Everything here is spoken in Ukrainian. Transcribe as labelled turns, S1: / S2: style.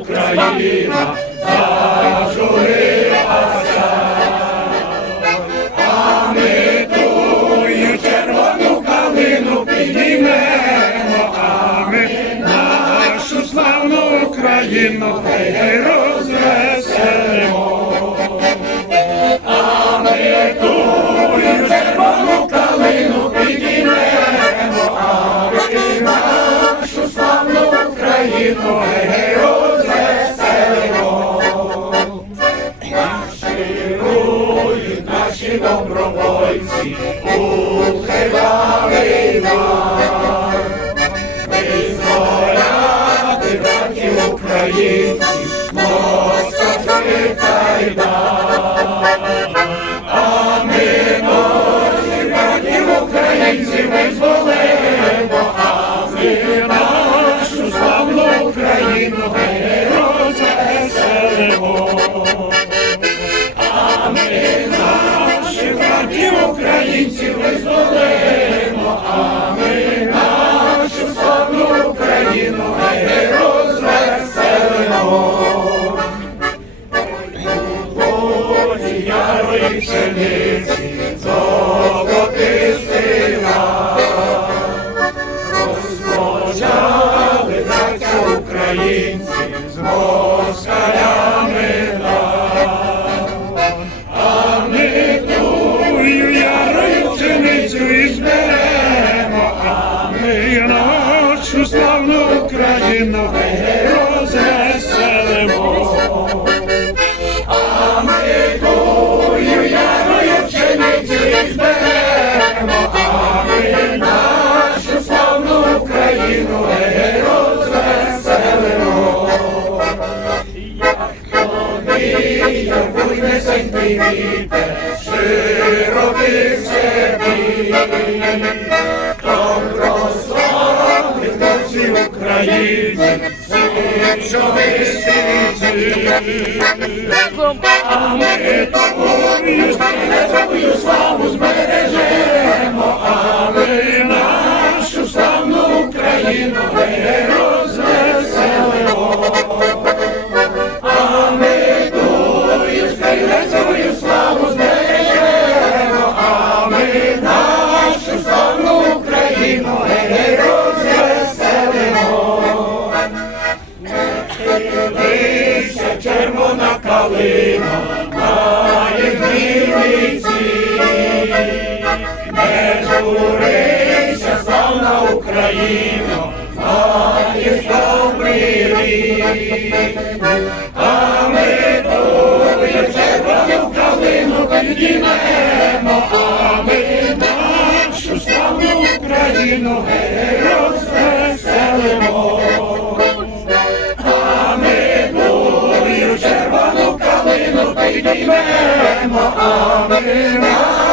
S1: Україна зажурилася. А ми тую червону калину підіймемо, нашу славну Україну гей добровольці у кривавий бар. Визволяти братів українців, москальських кайдан. А ми досі братів українців визволимо, українців визволимо, а ми нашу славну Україну гей розвеселимо. У полі ярої пшениці, Гей розвеселимо. А ми тую зберемо, а ми нашу славну Україну розвеселимо. Як повіяв буйнесенький вітер широких степів, всіх, що висвіті. А ми тобою свою славу збережемо, а ми нашу славну Україну гей розвеселимо. А ми тую свою калина на єдиниці, не журися, славна Україна, маєш добрий рік. А ми тую червону калину підіймемо, а ми нашу славну Україну Lady Mary, my army, my